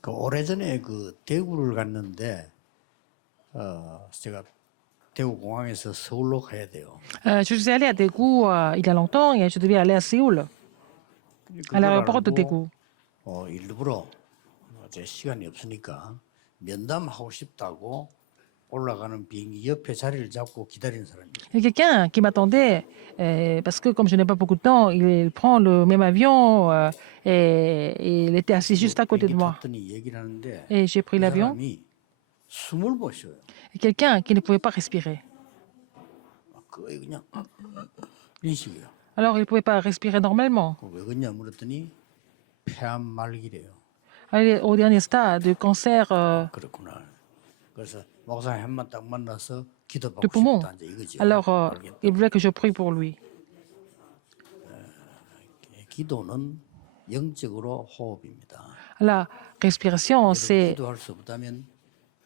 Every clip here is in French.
그 오래전에 그 대구를 갔는데 제가 대구 공항에서 서울로 가야 돼요. Je suis allée à Daegu il y a longtemps et je devais aller à Séoul, à 그걸 l'aéroport de 알고 Daegu. 일부러 제 시간이 없으니까 면담하고 싶다고 올라가는 비행기 옆에 자리를 잡고 기다리는 사람이 Il y a quelqu'un qui m'attendait parce que comme je n'ai pas beaucoup de temps, il prend le même avion et il était assis juste à côté de 비행기 moi. 탔더니 얘기를 하는데 Et j'ai pris 이 l'avion. 사람이 숨을 못 쉬어요. Et quelqu'un qui ne pouvait pas respirer. 거의 그냥 이런 식이에요. Alors il ne pouvait pas respirer normalement. 왜 그러냐 물었더니 폐암 말기래요. Elle est au dernier stade du cancer 그렇구나. 그래서 목사님 한번 딱 만나서 du 기도받고 poumon. 싶다 이제 이거죠. Alors 알겠다. il voulait que je prie pour lui. 기도는 영적으로 호흡입니다. La respiration, c'est 기도할 수 없다면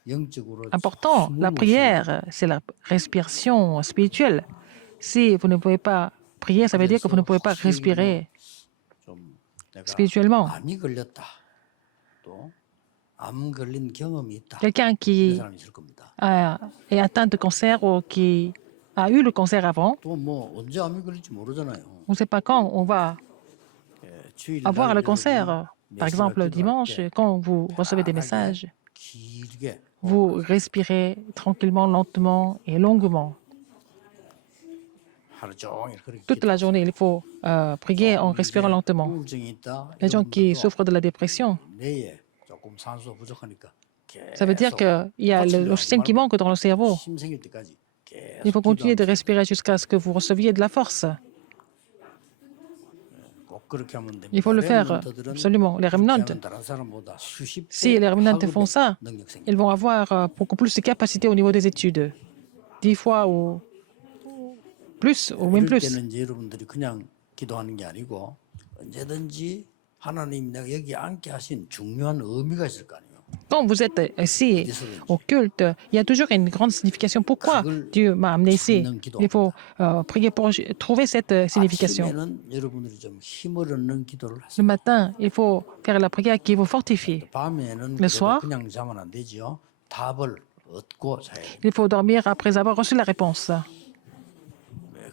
영적으로 important. 숨을 La 못 prière, c'est la respiration spirituelle. Si vous ne pouvez pas prier, ça veut dire que vous ne pouvez pas respirer 좀 내가 spirituellement. 암이 걸렸다. 또 암 걸린 경험이 있다. Quelqu'un 이런 qui 사람이 있을 겁니다. est atteint de cancer ou qui a eu le cancer avant, 또 뭐 언제 암이 걸릴지 모르잖아요. on ne sait pas quand on va 주일날 avoir le 여러분이 cancer. Par exemple, 기도할 dimanche, 때 quand vous recevez des 편안하게 messages, 길게 vous respirez tranquillement, lentement et longuement. 하루 종일 그렇게 Toute la journée, il faut prier en respirant lentement. 우울증이 있다. Les gens qui 여러분들도 souffrent de la dépression, 뇌에 조금 산소 부족하니까 ça veut dire qu'il y a l'oxygène qui manque dans le cerveau. 힘 생길 때까지 계속 Il faut continuer de 기도하면서 respirer jusqu'à ce que vous receviez de la force. 꼭 그렇게 하면 됩니다. Il faut le faire 렘넌트들은 absolument. Les 그렇게 remnants, 하면 다른 사람보다 수십 si 배 les remnants font 학업의 ça, 능력 생겨요. ils vont avoir beaucoup plus de capacité au niveau des études. 10 fois ou plus, ou même 이럴 plus. 때는 이제 여러분들이 그냥 기도하는 게 아니고 언제든지 하나님 내가 여기 앉게 하신 중요한 의미가 있을 거 아니에요. Quand vous êtes ici au culte, il y a toujours une grande signification. Pourquoi Dieu m'a amené ici? Il faut prier pour trouver cette signification. 아침에는 여러분들이 좀 힘을 얻는 기도를 Le 하세요. matin, il faut faire la prière qui vous fortifie. 밤에는 Le 그래도 soir, 그냥 자면 안 되지요. 답을 얻고 자야 돼요. il faut dormir après avoir reçu la réponse.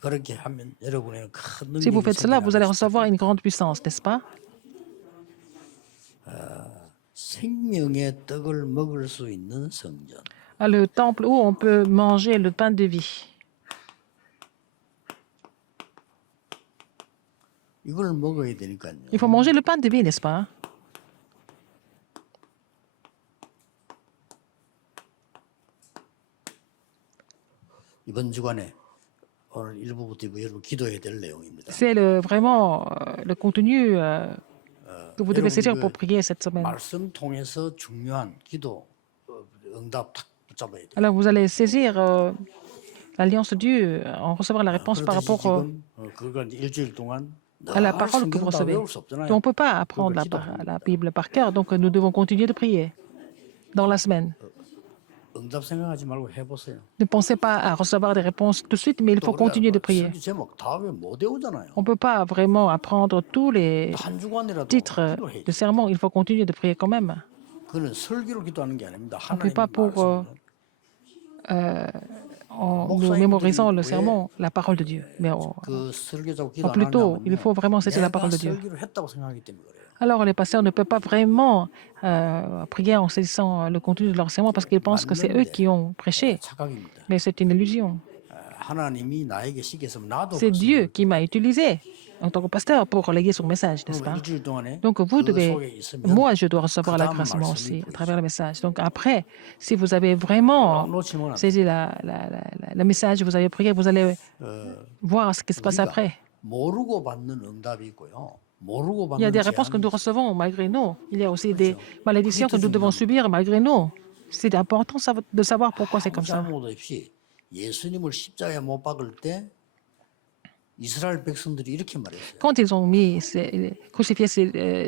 그렇게 하면 여러분에는 큰 Si vous 능력이 faites cela, vous allez 생겨나는 recevoir une grande puissance, n'est-ce pas? 생명의 떡을 먹을 수 있는 성전. Le temple où on peut manger le pain de vie. 이걸 먹어야 되니까요. Il faut manger le pain de vie, n'est-ce pas? 이번 주간에 오늘 1부부터 여러분 기도해야 될 내용입니다. C'est vraiment le contenu que vous devez saisir pour prier cette semaine. 말씀 통해서 중요한 기도 응답 탁 붙잡아야 돼요. Alors vous allez saisir l'alliance de Dieu, en recevoir la réponse par 그렇듯이 rapport 지금 그걸 이제 일주일 동안 à la 늘 parole que vous 성경 다 recevez. 외울 수 없잖아요. Donc, on ne peut pas apprendre la Bible par cœur, donc nous devons continuer de prier dans la semaine. 응답 생각하지 말고 해보세요. Ne pensez pas à recevoir des réponses tout de suite, mais il faut continuer de prier. 설교 제목 다 못 외우잖아요. On ne peut pas vraiment apprendre tous les 한 주간이라도 titres 기도해야지. de sermon, il faut continuer de prier quand même. 그는 설교로 기도하는 게 아닙니다. On ne prie 하나님의 pas pour, 말씀을 en nous mémorisant le sermon, la parole de Dieu. Mais 그 설교자고 기도 안 plutôt, il 하냐면요. faut vraiment saisir la parole de Dieu. 설교를 했다고 생각하기 때문에 그래요. Alors, les pasteurs ne peuvent pas vraiment prier en saisissant le contenu de leur sermon parce qu'ils pensent que c'est eux qui ont prêché. 착각입니다. Mais c'est une illusion. 하나님이 나에게 시켰으면 나도 C'est Dieu qui m'a utilisé en tant que pasteur pour léguer son message, n'est-ce pas? 일주일 동안에 Donc vous 그 devez, 속에 있으면 moi je dois recevoir la 그다음 grâce moi 말씀이 aussi à 보이죠. travers le message. Donc après, si vous avez vraiment 놓치면 안 돼요. saisi le message, vous avez prié, vous allez voir ce qui se passe 우리가 après. 모르고 받는 응답이 있고요. 모르고 Il y a 받는 des réponses que 재앙이 nous recevons malgré nous. Il y a aussi des malédictions que nous devons subir malgré nous. C'est important de savoir pourquoi c'est comme ça. 잘못 없이 예수님을 십자가에 못 박을 때 이스라엘 백성들이 이렇게 말했어요. Quand ils ont mis crucifié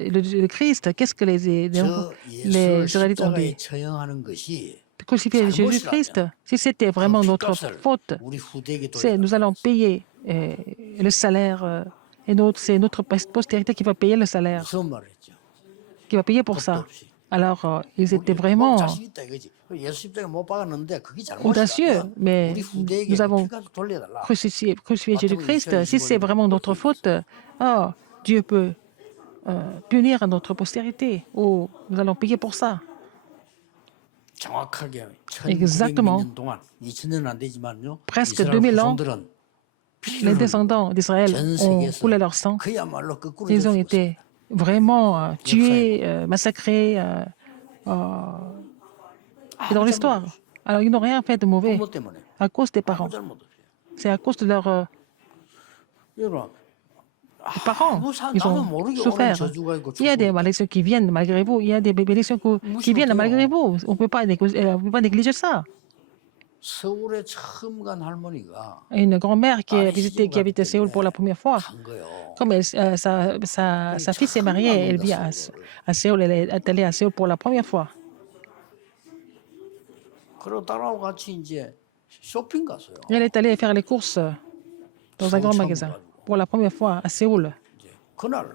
le Christ, qu'est-ce que les 저 Israélites 예수를 ont dit? 십자가에 처형하는 것이 Crucifier Jésus-Christ, si c'était vraiment notre faute, 우리 후대에게 nous allons payer le salaire et c'est notre postérité qui va payer le salaire, 무슨 말을 했죠? qui va payer pour 겁도 ça. 없이 Alors, ils étaient 뭐 vraiment 자신 있다 이거지. 예수 십자가 못 박았는데 그게 audacieux, 잘못이라면 mais 우리 후대에게 nous avons 피가 돌려달라. crucifié 마태복음 Jésus-Christ. Si c'est 20, vraiment notre 25절 faute, oh, Dieu peut punir notre postérité ou nous allons payer pour ça. 정확하게 1900 Exactement. 년 동안 2000년은 안 되지만요. Presque 이스라엘 2000 ans, 후손들은 les 피를 흘리고 descendants d'Israël 전 ont 세계에서 coulé leur sang. 그야말로 거꾸로 Ils ont 죽었습니다. été vraiment tués, massacrés euh, et dans l'histoire. Alors, ils n'ont rien fait de mauvais 부모 때문에 à cause des 아무 parents. 잘못 없어요. C'est à cause de leurs 여러분 parents. 아무 Ils 나도 ont 모르게 오는 souffert. 저주가 있고 Il y a des 축복이 malédictions qui viennent malgré vous. Il y a des malédictions qui viennent malgré vous. On ne peut pas négliger ça. 서울에 처음 간 할머니가 Une grand-mère qui a 딸이 visité, 시집을 qui a 갔기 visité Séoul pour la 때문에 première fois, 간 거예요. comme sa fille s'est mariée, elle vit à Séoul, elle est allée à Séoul pour la première fois. 그리고 딸하고 같이 이제 쇼핑 갔어요. Elle est allée faire les courses dans un grand 처음 magasin 가지고. pour la première fois à Séoul. 이제 그날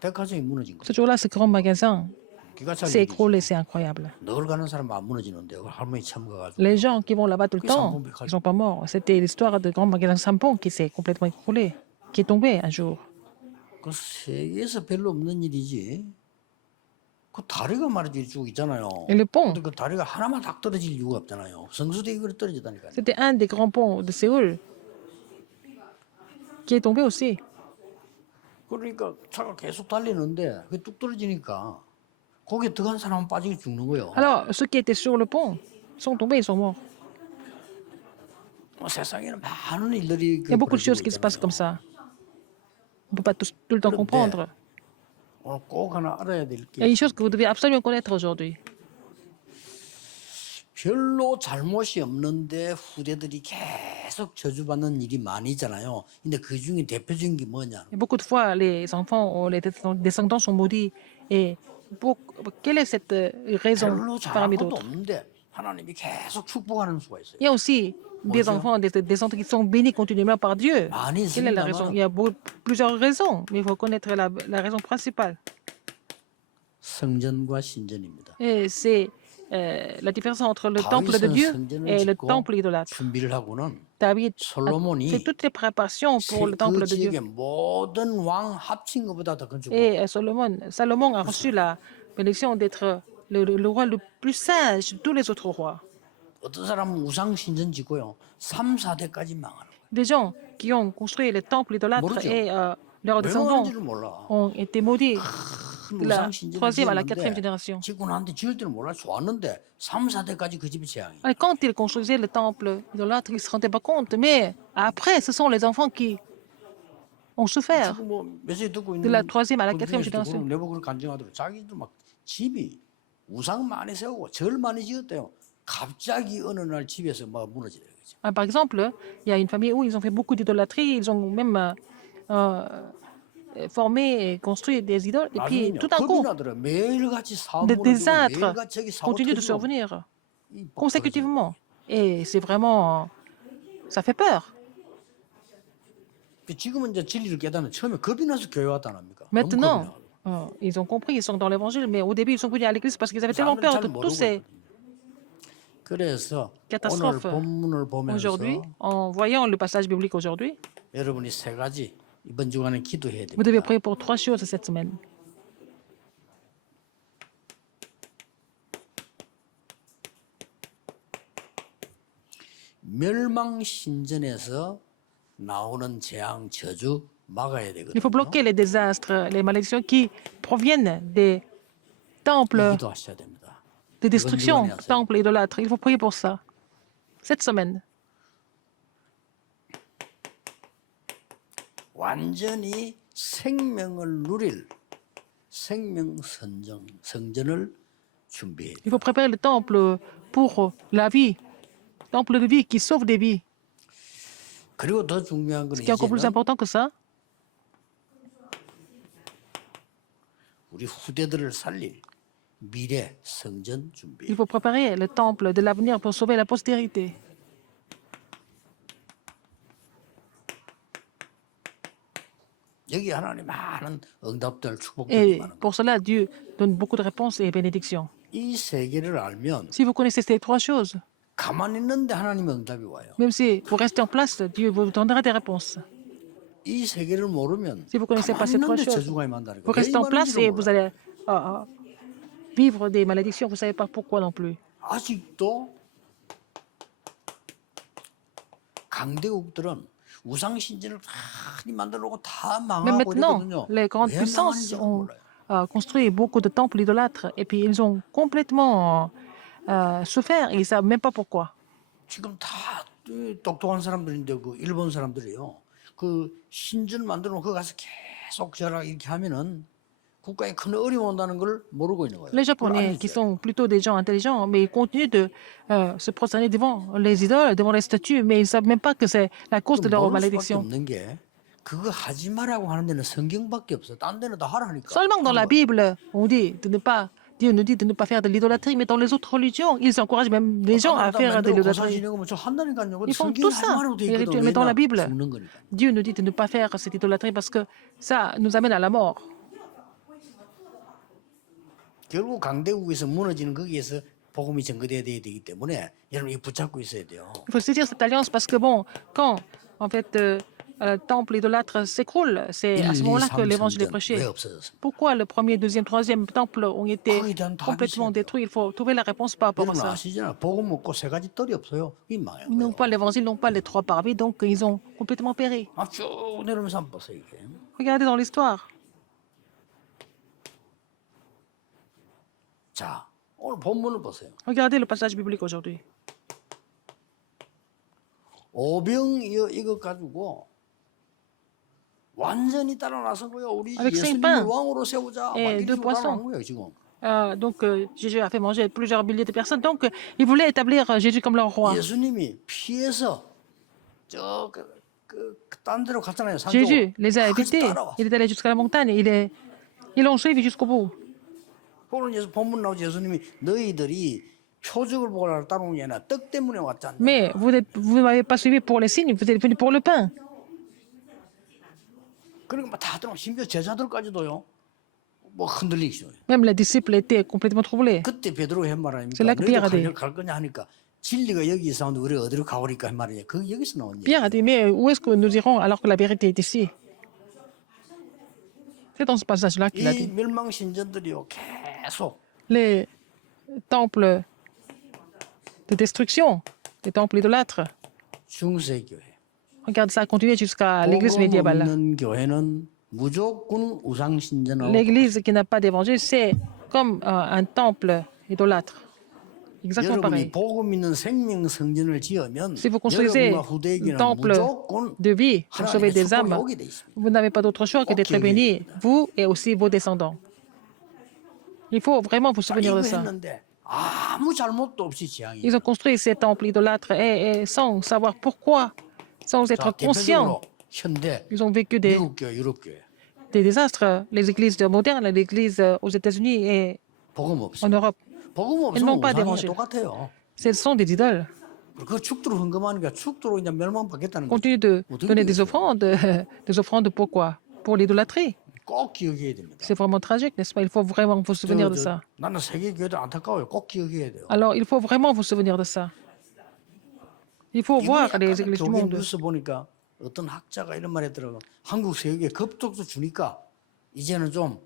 백화점이 무너진 거예요. Ce jour-là, ce grand magasin 기가 찰 s'est 일이지. écroulé, c'est incroyable. 늘 가는 사람 안 무너지는데 그 할머니 참 가가지고 Les gens qui vont là-bas tout le Oui, temps, Sampon, ils ne sont pas morts. C'était l'histoire de grand magasin Sampon qui s'est complètement écroulé, qui est tombé un jour. 그 세계에서 별로 없는 일이지. 그 다리가 말이지 쭉 있잖아요. Et le pont, 근데 그 다리가 하나만 딱 떨어질 이유가 없잖아요. 성수대에 그래 떨어졌다니까요. c'était un des grands ponts de Séoul qui est tombé aussi. 그러니까 차가 계속 달리는데 그게 뚝 떨어지니까 거기에 들어간 사람은 빠지게 죽는 거예요. Alors, ceux qui étaient sur le pont sont tombés, ils sont morts. 세상에는 많은 일들이 Il y a beaucoup de choses qui se passent comme ça. On ne peut pas tout le temps comprendre. 오늘 꼭 하나 알아야 될 Il y a 게 une chose que vous devez absolument connaître aujourd'hui. 별로 잘못이 없는데 후대들이 계속 저주받는 일이 많이 있잖아요. 근데 그 중에 대표적인 게 뭐냐? Et beaucoup de fois, les enfants ou les descendants sont maudits. Et quelle est cette raison 별로 잘한 parmi 것도 d'autres? 없는데 하나님이 계속 축복하는 수가 있어요. Il y a aussi des enfants, des descendants qui sont bénis continuellement par Dieu. 많이 Quelle est la raison? Il y a plusieurs raisons, mais il faut connaître la raison principale. 성전과 신전입니다. Et c'est la différence entre le temple de 다윗은 Dieu 성전을 et le 짓고 temple idolâtre. 준비를 하고는 David a 솔로몬이 fait toutes les préparations pour le 그 temple de Dieu. 지역의 모든 왕 합친 것보다 더 건축. Et Salomon a reçu la bénédiction d'être le roi le plus sage de tous les autres rois. 어떤 사람은 우상 신전 짓고요. 3, 4대까지 망하는 거예요. Des gens qui ont construit les temples idolâtres 모르죠. et leurs 왜 descendants 망하는지를 몰라. ont été maudits 큰 de la 우상 신전을 troisième à la quatrième 지었는데 génération. 짓고 나한테 지을 때는 몰라 좋았는데 3, 4대까지 그 집이 재앙이. Et quand ils construisaient le temple idolâtre, ils ne se rendaient pas compte. Mais après, ce sont les enfants qui ont souffert. 지금 뭐 메시지 듣고 De la 있는 troisième à la 그 quatrième 중에서도 génération. 내보고 그걸 간증하더라고. 자기도 막 집이 우상 많이 세우고 절 많이 지었대요. 갑자기 어느 날 집에서 막 무너지더라고요. Ah, par exemple, il y a une famille où ils ont fait beaucoup d'idolâtrie, ils ont même formé et construit des idoles. Et puis, 나중에는요 tout d'un 겁이 coup, 나더라고요. 매일같이 사고 des 무너지고 désastres 매일같이 여기 사고 continuent de 터지고 survenir 이 막 consécutivement. Et c'est vraiment... ça fait peur. 그러지. 지금은 이제 진리를 깨닫는 처음에 겁이 나서 교회 왔다 안 합니까? 너무 겁이 Maintenant, 나가지고. ils ont compris, ils sont dans l'évangile, mais au début, ils sont venus à l'église parce qu'ils avaient tellement 사람들이 peur 잘 de 모르고 tous ces 있거든요. 그래서 오늘 catastrophes 본문을 보면서 aujourd'hui. En voyant le passage biblique aujourd'hui, 여러분이 세 가지 이번 주간에 기도해야 vous devez 됩니다. prier pour 3 choses cette semaine. 멸망신전에서 나오는 재앙 저주 막아야 Il faut 되거든요. bloquer les désastres, les malédictions qui proviennent des temples 기도하셔야 됩니다. de destruction, 주간에 하세요. temples idolâtres. Il faut prier pour ça. Cette semaine. 완전히 생명을 누릴 성전을 준비해야 돼요. Il faut préparer le temple pour la vie. Temple de vie qui sauve des vies. 그리고 더 중요한 건 Ce qui est encore plus 이제는 important que ça, 우리 후대들을 살릴 미래 성전 준비. il faut préparer le temple de l'avenir pour sauver la postérité. 여기 하나님 많은 응답들 축복들이 Et 많은 거. pour cela, Dieu donne beaucoup de réponses et bénédictions. 이 세 개를 알면 Si vous connaissez ces trois choses, 가만히 있는데 하나님의 응답이 와요. même si vous restez en place, Dieu vous donnera des réponses. 이 세 개를 모르면 Si vous ne connaissez pas 가만히 ces trois 있는데 choses, 저주가 임한다는 vous 거예요. 왜 restez en place et 임하는지를 vous 몰라요. allez vivre des malédictions. Vous ne savez pas pourquoi non plus. 아직도 강대국들은 우상 신전을 많이 만들어 놓고 다 Mais 망하고 maintenant, 이러거든요. les grandes 왜 puissances 망하는지를 ont 몰라요. construit beaucoup de temples idolâtres et puis ils ont complètement souffert et ils ne savent même pas pourquoi. 지금 다 똑똑한 사람들인데 그 일본 사람들이요. 그 신전 만들어 놓고 가서 계속 저라 이렇게 하면은 국가에 큰 어려움 온다는 걸 모르고 있는 거예요. Les 그걸 Japonais, qui 알려줘요. sont plutôt des gens intelligents, mais ils continuent de se prosterner devant les idoles, devant les statues, mais ils ne savent même pas que c'est la cause de 그 leur 모를 수밖에 malédiction. 없는 게 그거 하지 말라고 하는 데는 성경밖에 없어. 딴 데는 다 하라 하니까. Seulement dans la Bible, on dit de ne pas, Dieu nous dit de ne pas faire de l'idolâtrie, mais dans les autres religions, ils encouragent même les gens à faire de l'idolâtrie. Ils font tout ça, les rituels, mais dans la Bible, 죽는 거니까. Dieu nous dit de ne pas faire cette idolâtrie parce que ça nous amène à la mort. 결국 강대국에서 무너지는 거기에서 복음이 전거돼야 되기 때문에 여러분 이 붙잡고 있어야 돼요. Il faut saisir cette alliance parce que, bon, quand, en fait, le temple idolâtre s'écroule, c'est à ce 1, 2, moment-là que 3 l'évangile est 성전 prêché. 왜 없어졌습니까? Pourquoi le premier, deuxième, troisième temple ont été 거기에 대한 답이 complètement 있어야 돼요. détruits? Il faut trouver la réponse par rapport à 여러분 ça. 아시잖아요. 복음 먹고 세 가지 뜰이 없어요. 이 망해요. Ils n'ont pas l'évangile, n'ont pas les trois parvis, donc ils ont complètement péri. 쭉 내려오면서 한번 보세요. 이게. Regardez dans l'histoire. 자, 오늘 본문을 보세요. Regardez le passage biblique aujourd'hui. 오병 이것 가지고 완전히 따라 나서고요. 우리 Avec cinq 예수님을 pains 왕으로 세우자. 막 et 이렇게 deux poissons. 따라간 거예요 지금. Donc Jésus a fait manger plusieurs milliers de personnes. Donc ils voulaient établir Jésus comme leur roi. 예수님이 피해서 딴 데로 갔잖아요. Jésus les a 다 같이 évités. 따라와. Il est allé jusqu'à la montagne. Ils l'ont suivi jusqu'au bout. 오늘 본문 나오지 예수님이 너희들이 표적을 보고 따라오는 게 아니라 떡 때문에 왔잖아. Mais vous ne m'avez pas suivi pour les signes, vous êtes venus pour le pain. 그러니까 막 다들 심지어 제자들까지도요. 뭐 흔들리기 시작해요. Même les disciples étaient complètement troublés. 그때 베드로가 한 말 C'est là que Pierre 아닙니까? a dit. 너희들 갈 거냐 하니까 진리가 여기 있었는데 우리가 어디로 가오리까 한 말이에요. 그 여기서 나온 얘기. Pierre a dit, mais où est-ce que nous irons alors que la vérité est ici? C'est dans ce passage-là qu'il a 이 dit. 멸망 신전들이요 계속 Les temples de destruction, les temples idolâtres. 중세 교회. Regarde, ça a continué jusqu'à l'église 복음 médiévale. 없는 교회는 무조건 우상 신전하고 L'église qui n'a pas d'évangile, c'est comme un temple idolâtre. Exactement 여러분이 pareil. 복음 있는 생명 성전을 지으면 Si vous construisez 여러분과 un 후대에게는 temple 무조건 de vie pour sauver 하나님의 des 축복이 âmes, 오게 돼 있습니다. vous n'avez pas d'autre choix que d'être bénis, vous et aussi vos descendants. Il faut vraiment vous souvenir 이거 de ça. 했는데 아무 잘못도 없이 지향이. Ils ont construit ces temples idolâtres et sans savoir pourquoi, sans être 자, conscients. 대표적으로 현대 Ils ont vécu des 미국 교회, 유럽 교회 désastres. Les églises modernes, l'église aux États-Unis et 복음 en 없어요. Europe, 복음 elles 없으면 n'ont pas 우상이 d'évangile. 똑같아요. ce sont des idoles. 그 축도로 헌금하니까 축도로 이제 멸망받겠다는 거 Continue de 어떻게 donner des 되겠어요? offrandes. Des offrandes pourquoi? Pour l'idolâtrie. 꼭 기억해야 됩니다. C'est vraiment tragique, n'est-ce pas? Il faut vraiment vous souvenir de ça. 나는 세계 교회도 안타까워요. 꼭 기억해야 돼요. Alors, il faut vraiment vous souvenir de ça. Il faut voir 이번에 les 약간 églises du 교회 monde. 뉴스 보니까 어떤 학자가 이런 말했더라고. 한국 세계에 급속도 주니까 이제는 좀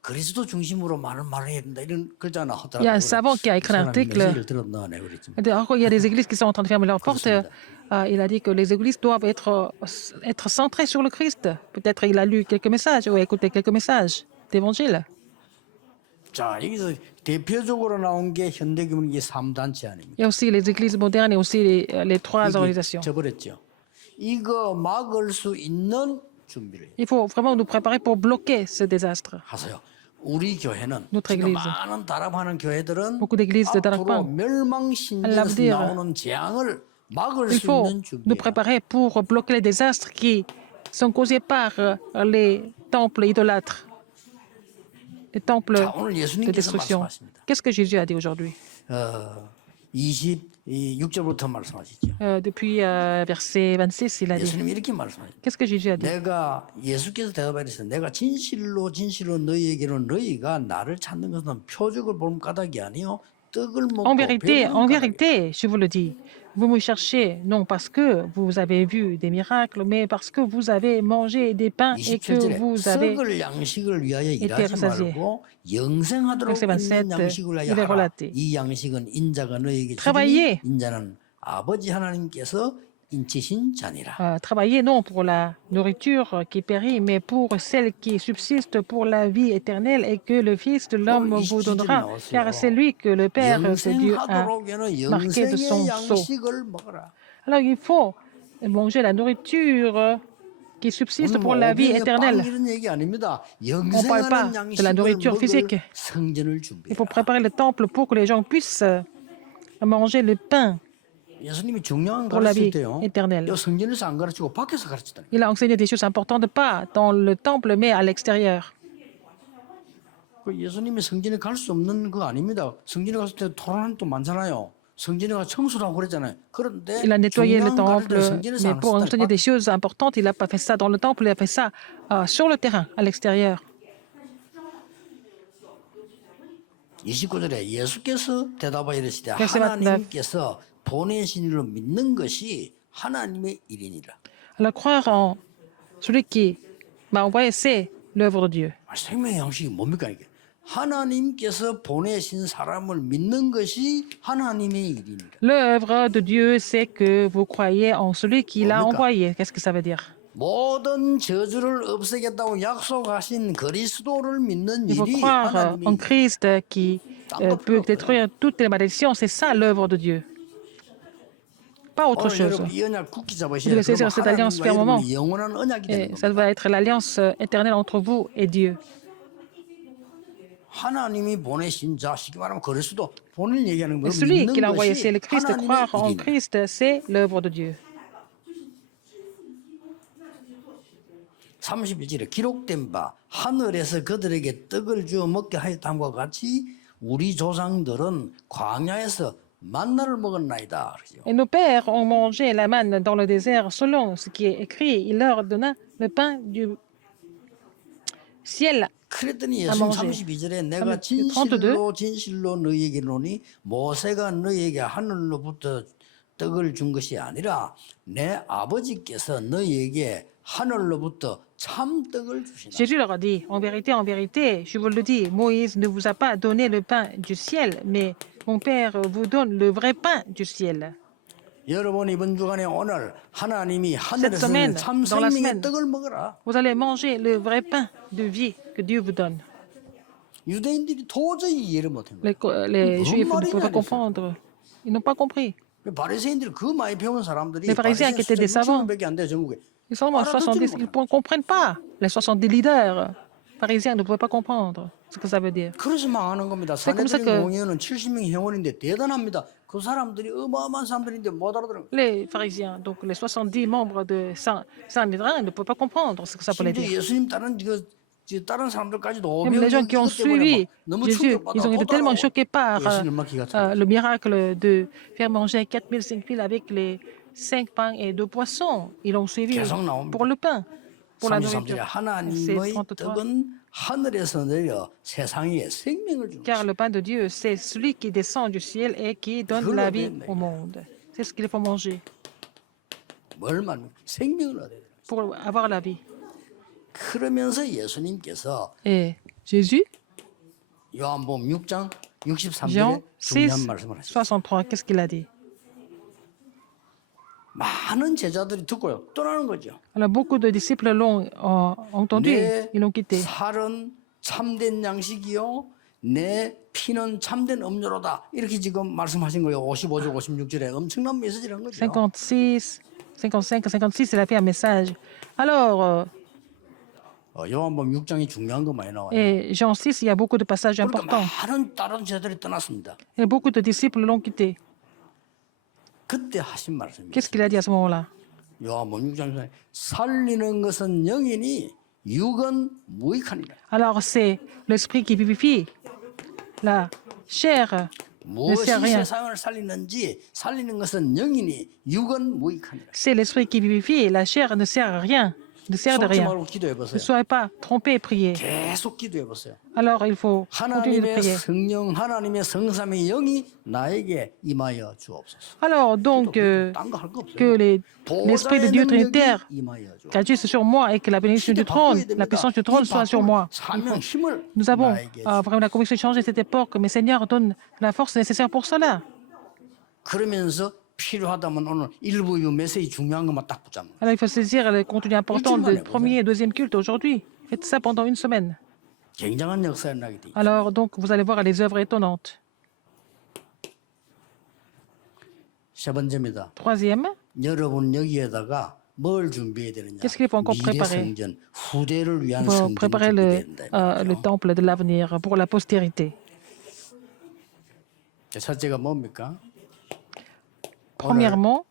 그리스도 중심으로 많은 말을 해야 된다 이런 글자가 나오더라고요. Il y a un savant qui a écrit un article. 메시지를 들었나 네, 그랬지만. Alors, il y a des églises qui sont en train de fermer leurs portes. Il a dit que les églises doivent être centrées sur le Christ. Peut-être il a lu quelques messages ou écouté quelques messages d'évangile. 자 여기서 대표적으로 나온 게 현대교문계 3단체 아닙니까? Il y a aussi les églises modernes et aussi les trois 이게 organisations. 저버렸죠. 이거 막을 수 있는 준비를 Il faut vraiment nous préparer pour bloquer ce désastre. 하세요. 우리 교회는 Notre 지금 église. 많은 다락하는 교회들은 Beaucoup d'églises de 앞으로 Darakpan. 멸망신전에서 l'avenir, 나오는 재앙을 막을 Il 수 faut 있는 nous 준비. préparer pour bloquer les désastres qui sont causés par les temples idolâtres, les temples 자, 오늘 de 예수님께서 destruction. 말씀하십니다. Qu'est-ce que Jésus a dit aujourd'hui? 26절부터 말씀하시죠. Depuis verset 26, il a dit. 예수님이 이렇게 말씀하시죠. Qu'est-ce que Jésus a dit? 내가 예수께서 대답하시되 내가 진실로 진실로 너희에게는 너희가 나를 찾는 것은 표적을 본 까닭이 아니요 떡을 먹고 En 배부른 까닭이라. vérité, je vous le dis, vous me cherchez non parce que vous avez vu des miracles, mais parce que vous avez mangé des pains et que 27절에 vous avez 썩을 양식을 위하여 일하지 rassasié. 말고 영생하도록 Verset 있는 27, 양식을 위하여 il est 하라. relaté. 이 양식은 인자가 너희에게 주리니 Travaillez. 인자는 아버지 하나님께서 인치신 자니라. Travaillez non pour la nourriture qui périt, mais pour celle qui subsiste pour la vie éternelle et que le Fils de l'homme vous donnera, car c'est lui que le Père que Dieu a 영생하도록에는 marqué de son 영생의 sceau. 양식을 먹어라. Alors il faut manger la nourriture qui subsiste pour la vie 빵 éternelle. 이런 얘기 아닙니다. On ne parle pas 영생하는 de la 양식을 nourriture 먹을 physique. 성전을 Il faut 준비해라. préparer le temple pour que les gens puissent manger le pain. 예수님이 중요한 pour la vie 가르칠 때요. éternelle. 이 성전에서 안 가르치고 밖에서 가르치다. Il a enseigné des choses importantes, pas dans le temple, mais à l'extérieur. 그 예수님이 성전에 갈 수 없는 거 아닙니다. 성전에 갔을 때 토론한 또 많잖아요. 성전에 가 청소를 하고 그랬잖아요. 그런데 Il a nettoyé le 중요한 가르칠 때 temple, 성전에서 mais 안 pour enseigner 했다. des choses importantes, il n'a pas fait ça dans le temple, il a fait ça sur le terrain, à l'extérieur. 29절에 예수께서 대답하여 이르시되 Verset 29. 하나님께서 보내신 일로 믿는 것이 하나님의 일이니라. Alors croire en celui qui m'a envoyé, c'est l'œuvre de Dieu. 생명의 양식이 뭡니까 이게? 하나님께서 보내신 사람을 믿는 것이 하나님의 일이니라. L'œuvre de Dieu, c'est que vous croyez en celui qui l'a 뭡니까? envoyé. Qu'est-ce que ça veut dire? 모든 저주를 없애겠다고 약속하신 그리스도를 믿는 Il faut 일이 croire 하나님의 en 일이에요. Christ qui peut détruire toutes les malédictions. C'est ça l'œuvre de Dieu. Pas autre 오늘 chose. 여러분 이 언약 굳게 Vous 잡으셔야 devez 돼요. saisir cette alliance fermement. 영원한 언약이 되는 Et 겁니다. ça va être l'alliance éternelle entre vous et Dieu. 하나님이 보내신 자, 쉽게 말하면 그리스도 본인 얘기하는 Et 거예요. celui 믿는 qui l'a envoyé, 것이 c'est le Christ. 하나님의 Croire en 일이다. Christ, c'est l'œuvre de Dieu. 31절에 기록된 바 하늘에서 그들에게 떡을 주어 먹게 하였다함과 같이 우리 조상들은 광야에서 만나를 먹었나이다. 그러죠. Et nos pères ont mangé la manne dans le désert selon ce qui est écrit. Il leur donna le pain du ciel. 그랬더니 아, 예수님 먹으세요. 32절에 내가 32. 진실로 너희에게 이르노니 모세가 너희에게 하늘로부터 떡을 준 것이 아니라 내 아버지께서 너희에게 하늘로부터 참떡을 주시나. Jésus leur a dit, en vérité, je vous le dis, Moïse ne vous a pas donné le pain du ciel, mais mon Père vous donne le vrai pain du ciel. 여러분 이번 주간에 오늘 하나님이 하늘에서 semaine, 참 dans la 생명의 semaine. 떡을 먹어라. Vous allez manger le vrai pain de vie que Dieu vous donne. 유대인들이 도저히 이해를 못한 거예요. Les 무슨 Juifs ne 말이냐 pouvaient pas 그랬어요. comprendre. Ils n'ont pas compris. 바리새인들이 그 많이 배운 사람들이 Les pharisiens qui étaient des savants. 60명밖에 안 돼요 전국에. Ils sont seulement 70, ils ne comprennent pas. Les 70 leaders pharisiens ne pouvaient pas comprendre ce que ça veut dire. 그래서 망하는 겁니다. comme ça 사내들인 que- 공의원은 70명의 회원인데 대단합니다. 그 사람들이 어마어마한 사람들인데 못 알아들어요. Les pharisiens, donc les 70 membres de Saint-Nédrin ne peuvent pas comprendre ce que ça voulait 심지어 dire. 예수님 다른 사람들까지도 Même les gens qui ont suivi 너무 Jésus, 충격받아 ils ont été tellement choqués par 예수님 얼마 기가 차. le miracle de faire manger 4000, 5000 avec les 5 pains et 2 poissons. Ils l'ont suivi 계속 나옵니다. pour le pain, pour la 33절에 nourriture. C'est 하나님의 33. 떡은 하늘에서 내려 세상에 생명을 주는 Car le pain de Dieu, c'est celui qui descend du ciel et qui donne la vie au monde. C'est ce qu'il faut manger 뭘 말합니까? 생명을 얻어야 돼요. pour avoir la vie. 그러면서 예수님께서 Et Jésus, 요한복음 6장 Jean 63절에 6, 중요한 말씀을 하셨어요. 63, qu'est-ce qu'il a dit? 많은 제자들이 듣고요. 떠나는 거죠. Alors beaucoup de disciples l'ont entendu, 내 ils l'ont quitté. 살은 참된 양식이요. 내 피는 참된 음료로다. 이렇게 지금 말씀하신 거예요. 55절, 56절에 엄청난 메시지라는 거죠. 56, 55, 56, il a fait un message. Alors, 요한복음 6장이 중요한 거 많이 나와요. et Jean 6, il y a beaucoup de passages 그러니까 importants. 많은 다른 제자들이 떠났습니다. Et beaucoup de disciples l'ont quitté. 그때 하신 말씀입니다. Qu'est-ce qu'il a dit à ce moment-là? 요한복음 6장에 살리는 것은 영이니 육은 무익하니라. Alors, c'est l'esprit qui vivifie. La chair 무엇이 rien. 세상을 살리는지 살리는 것은 영이니 육은 무익하니라. C'est l'esprit qui vivifie et la chair ne sert à rien, ne sert de 속지 rien. 말고 기도해 Ne 보세요. soyez pas trompés et priez. 계속 기도해 보세요. Alors il faut continuer de 하나님의 prier. 성령, 하나님의 성삼의 영이 나에게 임하여 주옵소서. Alors donc 딴거 할 거 que 없어요. l'esprit de Dieu 보좌의 능력이 Trinitaire 임하여 주옵소서. qu'agisse sur moi et que la bénédiction du trône, la puissance du trône soit sur moi. 사명 힘을 Nous avons 나에게 vraiment la conviction de changer cette époque, mais Seigneur donne la force nécessaire pour cela. 그러면서 필요하다면 오늘 일부 요 메시지 중요한 것만 딱 붙잡는 거예요. Alors il faut saisir le contenu important du premier et deuxième culte aujourd'hui. Faites ça pendant une semaine. 굉장한 역사에 나게 돼. Alors donc vous allez voir les œuvres étonnantes. 세 번째입니다. Troisième, 여러분 여기에다가 뭘 준비해야 되느냐? Qu'est-ce qu'il faut encore 미래 préparer? 성전, 후대를 위한 il faut 성전이 préparer 준비된다. le temple de l'avenir pour la postérité. 첫째가 뭡니까? Premièrement,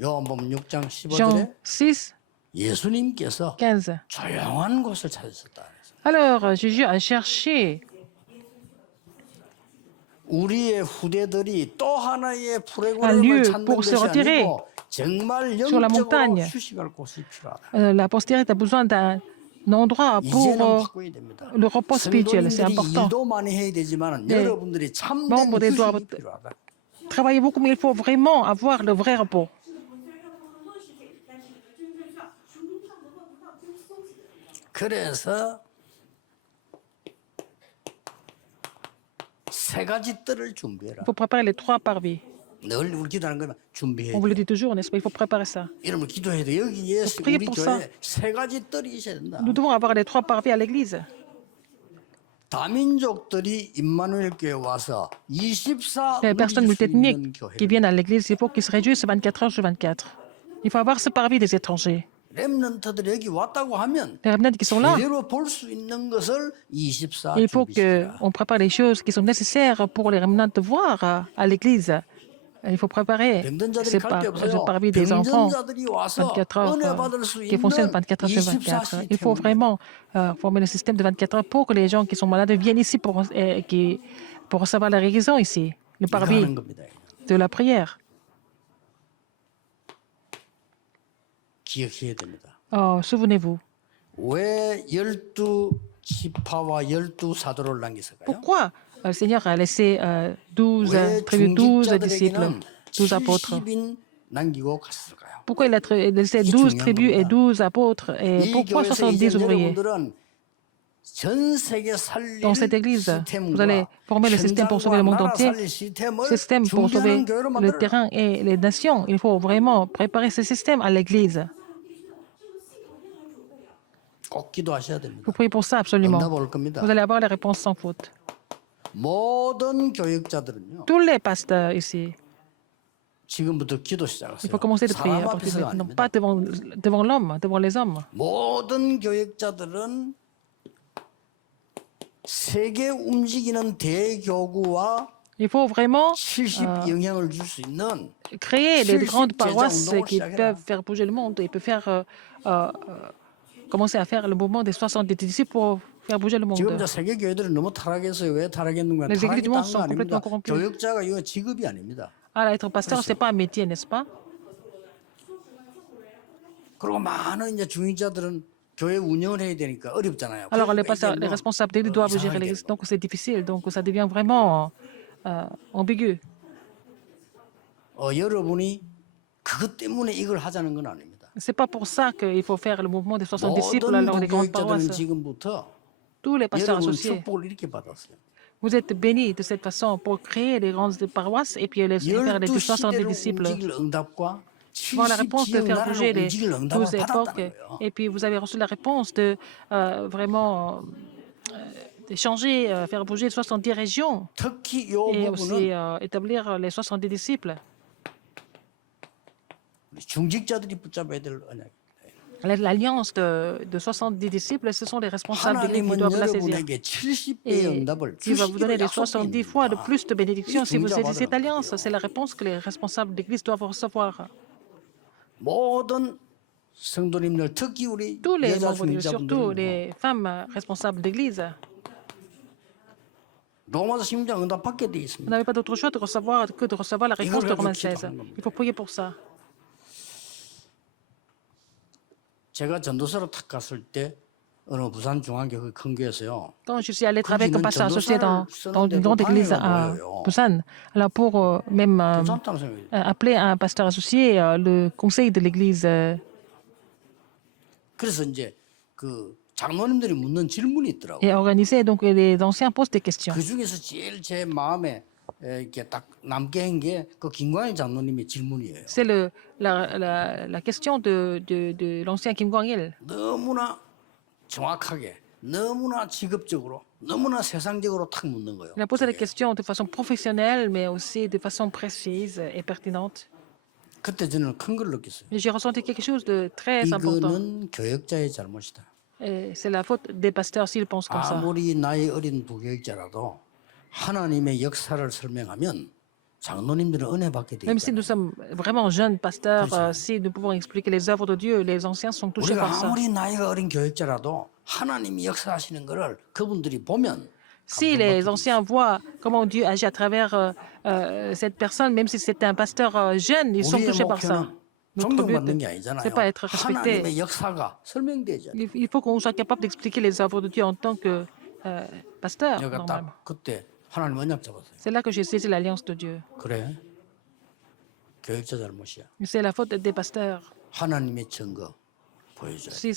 요한복음 6장 Jean 15절에 6, 예수님께서 15. 조용한 곳을 찾으셨다. Alors Jésus a cherché 우리의 후대들이 또 하나의 Un 프레고를 lieu 찾는 pour se 것이 retirer 아니고 정말 sur la 영적으로 montagne. 휴식할 곳이 필요하다. la postérité a besoin d'un endroit 이제는 pour 바꿔야 됩니다. le repos spirituel. C'est 성도님들이 important. 일도 많이 해야 되지만 네. 여러분들이 참된 membres doivent 휴식이 필요하다. travailler beaucoup, mais il faut vraiment avoir le vrai repos. 그래서 세 가지 뜰을 준비해라. Il faut préparer les trois parvis. 늘 우리 기도하는 거면 준비해야 On vous 돼. le dit toujours, n'est-ce pas? Il faut préparer ça. 이름을 기도해야 돼. 여기에 prier 우리 pour 교회에 세 가지 뜰이 있어야 된다. Nous devons avoir les trois parvis à l'église. 다민족들이 임마누엘 교회 와서 24 Les personnes 누릴 수 있는 multiethniques 교회. qui viennent à l'église, il faut qu'ils se réduisent 24 heures sur 24. Il faut avoir ce parvis des étrangers. 렘넌트들이 여기 왔다고 하면 Les remnants qui sont là, 제대로 볼 수 있는 것을 24 il faut 준비시켜라. qu'on prépare les choses qui sont nécessaires pour les remnants de voir à l'église. Il faut préparer 병든자들이 갈 데 ce 없어요. parvis des enfants 병든자들이 와서 24 heures 은혜 받을 수 qui fonctionnent 있는 24 heures sur 24 24. Il faut 시스템을 vraiment former le système de 24 heures pour que les gens qui sont malades viennent ici pour recevoir la guérison ici. Le 이거 parvis 하는 겁니다. de la prière. 기억해야 됩니다. Oh, souvenez-vous. 왜 12지파와 12사도를 남겼을까요? Pourquoi le Seigneur a laissé 12 왜 tribus, 12 disciples, 중직자들에게는 12 apôtres? 70인 남기고 갔을까요? Pourquoi il a laissé 12 tribus et 12 apôtres? Et 이 pourquoi 교회에서 이제 70 ouvriers? 여러분들은 전 세계 살릴 Dans cette église, vous allez 시스템과 former le système pour sauver le monde 나라 entier, 살릴 시스템을 système pour sauver 준비하는 교회로 le 만들어라. terrain et les nations. Il faut vraiment préparer ce système à l'église. 꼭 기도하셔야 Il 됩니다. faut prier pour ça absolument. 응답 올 겁니다. Vous allez avoir les réponses sans faute. 모든 교역자들은요. Tous les pasteurs ici, 지금부터 기도 il 시작하세요. faut commencer de prier. 사람 à partir de 앞에서가 maintenant. 아닙니다. Pas devant l'homme, devant les hommes. 모든 교역자들은 세계 움직이는 대교구와 Il faut vraiment 70 영향을 줄 수 있는 créer des grandes paroisses 운동을 qui 시작해라. peuvent faire bouger le monde et peuvent faire commencer à faire le mouvement des 70 disciples pour faire bouger le 지금 monde. 이제 세계 교회들은 너무 타락했어요. 왜 타락했는가? Les églises 타락이 du monde 딴거 sont complètement 아닙니다. corrompues. 교역자가 이거 직업이 아닙니다. Alors, être pasteur, c'est pas un métier, n'est-ce pas? 그리고 많은 이제 중직자들은 교회 운영을 해야 되니까 어렵잖아요. Alors, les 그러니까 pasteurs, 이제 les 뭐 responsables d'église doivent gérer 이상하게 l'église, 되는 donc c'est difficile, donc ça devient vraiment ambigu. 여러분이 그것 때문에 이걸 하자는 건 아닙니다. C'est pas pour ça qu'il faut faire le mouvement des 60 disciples 모든 alors les grandes 부교육자들은 paroisses. 지금부터 Tous les pasteurs 여러분 associés, 축복을 이렇게 받았어요. vous êtes bénis de cette façon pour créer les grandes paroisses et puis les faire les 70 12시대를 disciples. 움직일 응답과 Voir la réponse de 70지역 faire bouger 나라를 les 움직일 12 응답을 époques. 받았다는 거예요. Et puis vous avez reçu la réponse de vraiment changer, faire bouger 70 régions 특히 이 et aussi 부분은 établir les 70 disciples. 우리 중직자들이 붙잡아야 될 언약. L'alliance de 70 disciples, ce sont les responsables de l'Église qui 하나님은 doivent la saisir. 여러분에게 70배의 Et 응답을 il va vous donner 주시기를 les 70 fois de 약속입니다. plus de bénédictions si vous 이 saisissez cette 중자받으라는 alliance. 거예요. C'est la réponse que les responsables de l'Église doivent recevoir. 모든 성도님들 특히 우리 Tous les 여자 membres, surtout 중직자분들은 les femmes responsables d'Église, 로마서 16장 응답 받게 돼 On 있습니다. n'avait pas d'autre choix que de recevoir la réponse de Romains 16. Il faut prier pour ça. 제가 전도서로 탁 갔을 때 어느 부산 중앙교 그 큰 교회에서요. Quand je suis allé travailler comme pasteur associé dans une grande église à Busan, alors pour même 괜찮다는 생각이. appeler un pasteur associé, le conseil de l'église 그래서 이제 그 장로님들이 묻는 질문이 있더라고요. est organisé, donc les anciens posent des questions. 그 중에서 제일 제 마음에 이렇게 딱 남게 한 게 그 김광일 장로님의 질문이에요. C'est la question de l'ancien Kim Kwang-il. 너무나 정확하게, 너무나 직업적으로, 너무나 세상적으로 탁 묻는 거예요. Il a posé la question de façon professionnelle, mais aussi de façon précise et pertinente. 그때 저는 큰 걸 느꼈어요. Et j'ai ressenti quelque chose de très important. 이거는 교역자의 잘못이다. Et c'est la faute des pasteurs s'ils pensent comme ça. 아무리 나이 어린 부교역자라도 하나님의 역사를 설명하면 장로님들은 은혜 받게 돼 Même si 있잖아요. nous sommes vraiment jeunes pasteurs, si nous pouvons expliquer les œuvres de Dieu, les anciens sont touchés 우리가 par ça. 아무리 나이가 어린 교역자라도 하나님이 역사하시는 것을 그분들이 보면 Si les anciens voient comment Dieu agit à travers cette personne, même si c'est un pasteur jeune, ils sont 우리의 touchés par ça. 목표는 Notre 존경받는 but, 게 아니잖아요. c'est pas être respecté. 하나님의 역사가 설명되죠. Il faut qu'on soit capable d'expliquer les œuvres de Dieu en tant que pasteur, 내가 normalement. 딱 그때 하나님 언약 잡았어요. C'est là que j'ai saisi l'alliance de Dieu. 그래? 교역자 잘못이야. C'est la faute des pasteurs. 하나님의 증거 보여줘요. Si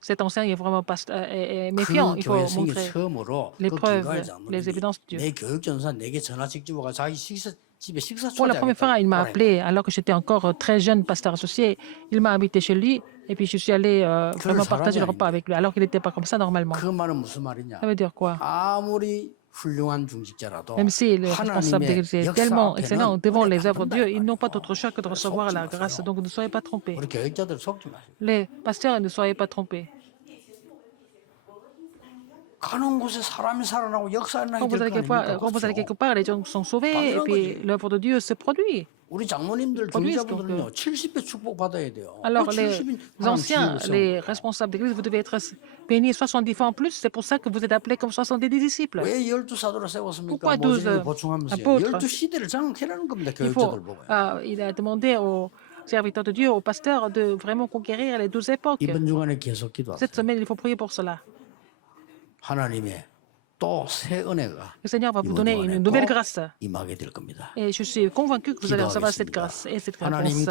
cet ancien est vraiment est méfiant, 그 il faut 교회 생애 montrer 처음으로 les 그 preuves, 김가일 les évidences de 장로님이 Dieu. 내 교육전사 내게 전화 직접 와가 자기 집에 식사 Pour la première fois, il m'a 초대하겠다고 appelé alors que j'étais encore très jeune pasteur associé. Il m'a invité chez lui et puis je suis allé vraiment partager le repas avec lui alors qu'il n'était pas comme ça normalement. 그 말은 무슨 말이냐? Ça veut dire quoi? 아무리 훌륭한 중직자라도 Même si le responsable 하나님의 d'église est 역사 tellement excellent 앞에는 devant les 은혜 œuvres de 받는다 Dieu, 이 ils n'ont pas 말이에요. d'autre choix que de recevoir la grâce. Donc ne soyez pas trompés. 우리 교육자들 속지 마세요. Les pasteurs, ne soyez pas trompés. 가는 곳에 사람이 살아나고 역사 일어나게 될 거 아닙니까? Quand vous allez quelque 그렇죠? part, les gens sont sauvés et puis l'œuvre de Dieu se produit. 우리 장모님들 produisent, 중직자분들은요 70배 축복 받아야 돼요. Alors, 그 les 70인 anciens, 하나님 les 지혜로우세요. responsables d'église, vous devez être bénis 70 fois en plus. C'est pour ça que vous êtes appelés comme 70 disciples. 왜 12사도를 세웠습니까? Pourquoi 모세를 12 보충하면서 apôtres? 12시대를 장악해라는 겁니다. Il faut, 교육자들 보고요. il a demandé aux serviteurs de Dieu, aux pasteurs, de vraiment conquérir les 12 époques. 이번 주간에 계속 기도하세요. Cette semaine, il faut prier pour cela. 하나님의 또 새 은혜가 Le Seigneur va vous 이번 donner 주간에 une nouvelle 또 grâce. 임하게 될 겁니다. Et je suis convaincu que vous allez recevoir cette grâce et cette réponse.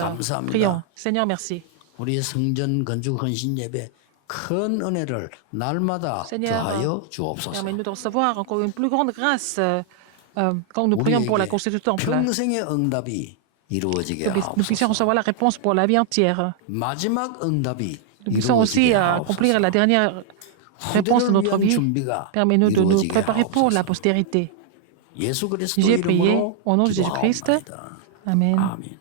Prions. Seigneur, merci. 우리 성전 건축 헌신 예배 큰 은혜를 날마다 Seigneur, 더하여 주옵소서. permets-nous de recevoir encore une plus grande grâce quand nous prions pour la 우리에게 construction du temple. 평생의 응답이 이루어지게 Que nous puissions 하옵소서. recevoir la réponse pour la vie entière. 마지막 응답이 Nous puissions aussi 이루어지게 accomplir la dernière réponse de 후대를 notre 위한 vie. 준비가 Permets-nous de nous 이루어지게 préparer pour la 하옵소서. postérité. 예수 그리스도 J'ai prié 이름으로 au nom de Jésus-Christ. 기도하옵나이다. Amen. 아멘.